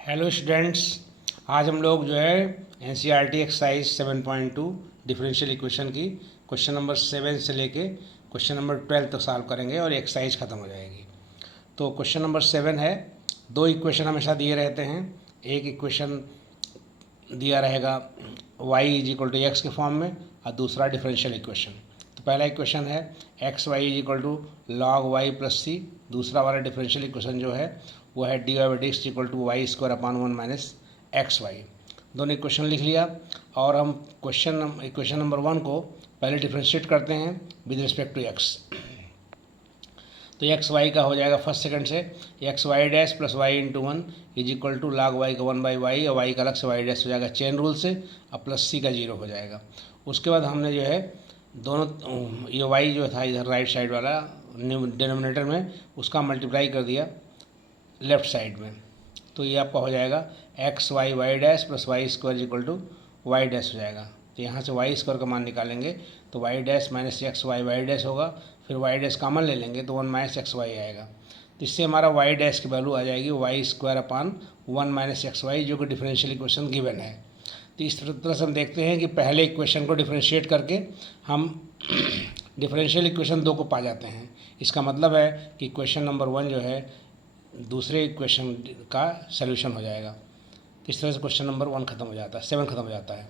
Hello students. आज हम लोग जो है एनसीईआरटी एक्सरसाइज 7.2 डिफरेंशियल इक्वेशन की क्वेश्चन नंबर 7 से लेके क्वेश्चन नंबर 12 तक सॉल्व करेंगे और एक्सरसाइज ख़त्म हो जाएगी। तो क्वेश्चन नंबर 7 है, दो इक्वेशन हमेशा दिए रहते हैं। एक इक्वेशन दिया रहेगा y is equal to x के फॉर्म में और दूसरा डिफरेंशियल इक्वेशन। तो पहला इक्वेशन है x y is equal to log y plus c. दूसरा वाला डिफरेंशियल इक्वेशन जो है वो है d y by d x equal to y square upon 1 minus x y. दोनों इक्वेशन लिख लिया और हम इक्वेशन नंबर 1 को पहले डिफ्रेंशिएट करते हैं विद रिस्पेक्ट टू एक्स। तो एक्स वाई का हो जाएगा फर्स्ट सेकंड से x y dash plus y into 1 is equal to log y का 1 बाई वाई और वाई का अलग से वाई डैश हो जाएगा चेन रूल से और प्लस सी का 0 हो जाएगा। उसके बाद हमने जो है दोनों ये वाई जो था इधर राइट साइड वाला डिनोमिनेटर में उसका मल्टीप्लाई कर दिया लेफ्ट साइड में। तो ये आपका हो जाएगा x y y dash plus y square equal to y dash हो जाएगा। तो यहाँ से वाई स्क्वायर का मान निकालेंगे तो y dash minus x y y dash होगा, फिर वाई डैश कॉमन ले लेंगे तो 1 माइनस एक्स वाई आएगा। तो इससे हमारा वाई डैश की वैल्यू आ जाएगी y square upon 1 minus x y, जो कि डिफरेंशियल इक्वेशन गिवन है। तो इस तरह से हम देखते हैं कि पहले इक्वेशन को डिफरेंशिएट करके हम डिफरेंशियल इक्वेशन 2 को पा जाते हैं। इसका मतलब है कि इक्वेशन नंबर 1 जो है दूसरे इक्वेशन का सलूशन हो जाएगा। इस तरह से क्वेश्चन नंबर 1 खत्म हो जाता है, 7 खत्म हो जाता है।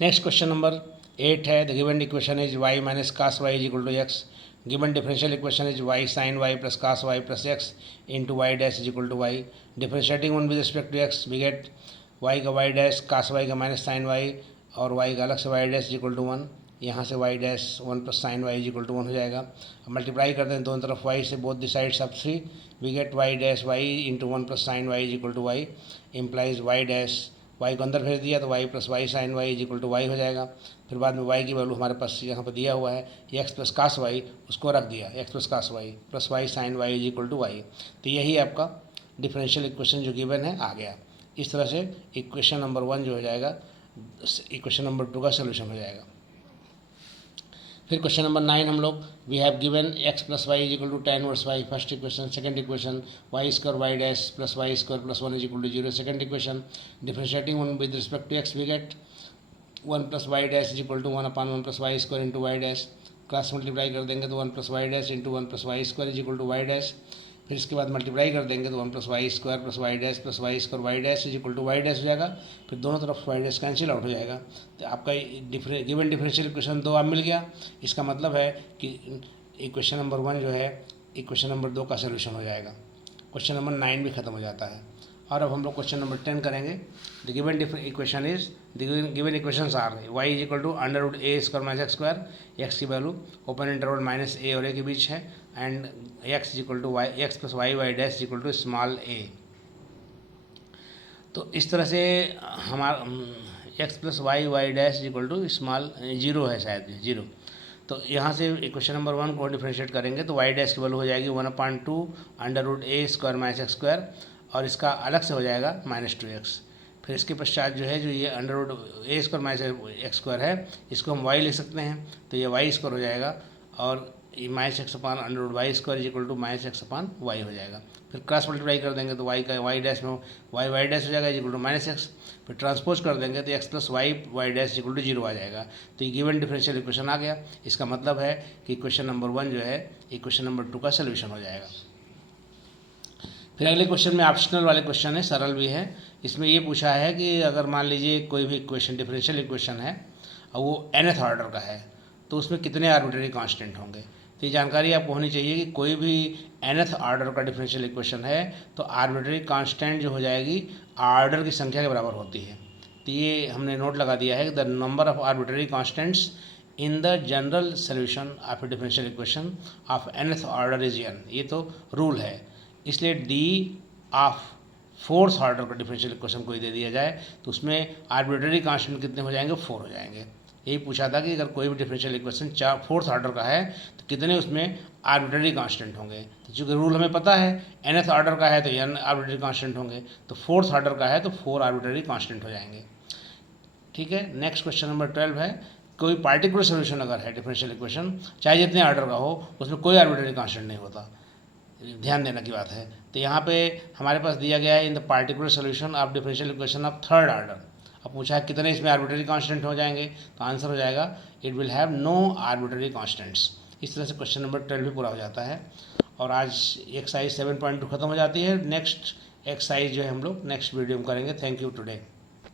नेक्स्ट क्वेश्चन नंबर 8 है, the given equation is y minus cos y is equal to x. Given differential equation is y sine y plus cos y plus x into y dash is equal to y. Differentiating one with respect to x we get y का y dash cos y का minus sine y और y का अलग से y dash is equal to 1। यहाँ से y dash 1 plus sine y is equal to 1 हो जाएगा। मल्टीप्लाई करते हैं दोनों तरफ y से, both the sides of 3 we get y dash y into 1 plus sine y is equal to y implies y dash y को अंदर भेज दिया तो y plus y sine y is equal to y हो जाएगा। फिर बाद में वाई की वैल्यू हमारे पास यहाँ पर दिया हुआ है एक्स प्लस कास वाई, उसको रख दिया x plus cos y plus y sine y is equal to y. तो यही आपका डिफरेंशियल इक्वेशन जो गिवन है आ गया। इस तरह से इक्वेशन नंबर 1 जो हो जाएगा इक्वेशन नंबर 2 का सोल्यूशन हो जाएगा। फिर क्वेश्चन नंबर 9 हम लोग we have given x plus y is equal to tan inverse y first equation. Second equation y square y dash plus y square plus 1 is equal to 0 second equation. Differentiating one with respect to x we get 1 plus y dash is equal to 1 upon 1 plus y square into y dash. Cross multiply कर देंगे तो 1 plus y dash into 1 plus y square is equal to y dash. फिर इसके बाद multiply कर देंगे तो 1 plus y square plus y dash plus y square y dash is equal to y dash हो जाएगा। फिर दोनों तरफ वाई डैश कैंसिल आउट हो जाएगा। तो आपका गिवन डिफरेंशियल इक्वेशन 2 आप मिल गया। इसका मतलब है कि इक्वेशन नंबर 1 जो है इक्वेशन नंबर 2 का सोल्यूशन हो जाएगा। क्वेश्चन नंबर 9 भी खत्म हो जाता है। और अब हम लोग क्वेश्चन नंबर 10 करेंगे। The given equation is given equations are y is equal to under root a square minus x square, x की value open interval minus a और ए के बीच है and x equal to y x plus y y dash equal to small a. तो इस तरह से हमारा x plus y y dash equal to small 0 है, शायद 0। तो यहाँ से इक्वेशन नंबर 1 को डिफरेंशिएट करेंगे तो वाई डैश की वैल्यू हो जाएगी 1/2 under root a square minus x square और इसका अलग से हो जाएगा -2x। फिर इसके पश्चात जो है जो ये under root a square minus x square है इसको हम वाई ले सकते हैं तो ये वाई स्क्वायर हो जाएगा और ये minus x upon under root y square is equal to minus x upon y हो जाएगा। फिर क्रॉस मल्टीप्लाई कर देंगे तो वाई का वाई डैश में वाई वाई डैश हो जाएगा is equal to minus x. फिर ट्रांसपोज कर देंगे तो x plus y y dash equal to 0 आ जाएगा। तो ये गिवन डिफरेंशियल इक्वेशन आ गया। इसका मतलब है कि इक्वेशन नंबर 1 जो है इक्वेशन नंबर 2 का सोल्यूशन हो जाएगा। फिर अगले क्वेश्चन में ऑप्शनल वाले क्वेश्चन है, सरल भी है। इसमें ये पूछा है कि अगर मान लीजिए कोई भी इक्वेशन डिफरेंशियल इक्वेशन है और वो nth ऑर्डर का है तो उसमें कितने आर्बिट्रेरी कांस्टेंट होंगे। तो ये जानकारी आपको होनी चाहिए कि कोई भी nth ऑर्डर का डिफरेंशियल इक्वेशन है तो आर्बिट्रेरी कांस्टेंट जो हो जाएगी ऑर्डर की संख्या के बराबर होती है। तो ये हमने नोट लगा दिया है कि the number of arbitrary constants in the general solution of A differential equation of nth order is n। ये तो रूल है, इसलिए डी ऑफ फोर्थ ऑर्डर का डिफरेंशियल इक्वेशन कोई दे दिया जाए तो उसमें आर्बिट्रेरी कांस्टेंट कितने हो जाएंगे, 4 हो जाएंगे। यही पूछा था कि अगर कोई भी डिफरेंशियल इक्वेशन फोर्थ ऑर्डर का है तो कितने उसमें आर्बिट्रेरी कांस्टेंट होंगे। तो चूँकि रूल हमें पता है nth ऑर्डर का है तो n आर्बिट्रेरी कांस्टेंट होंगे, तो फोर्थ ऑर्डर का है तो 4 आर्बिट्रेरी कांस्टेंट हो जाएंगे। ठीक है। नेक्स्ट क्वेश्चन नंबर 12 है, कोई पार्टिकुलर सोल्यूशन अगर है डिफरेंशियल इक्वेशन चाहे जितने ऑर्डर का हो उसमें कोई आर्बिट्रेरी कांस्टेंट नहीं होता। ध्यान देने की बात है। तो यहाँ पे हमारे पास दिया गया है in the particular solution of differential equation of third order. अब पूछा है कितने इसमें आर्बिट्ररी कांस्टेंट हो जाएंगे, तो आंसर हो जाएगा it will have no arbitrary constants. इस तरह से क्वेश्चन नंबर 12 भी पूरा हो जाता है और आज एक्सरसाइज 7.2 खत्म हो जाती है। नेक्स्ट एक्सरसाइज जो है हम लोग नेक्स्ट वीडियो में करेंगे। Thank you today.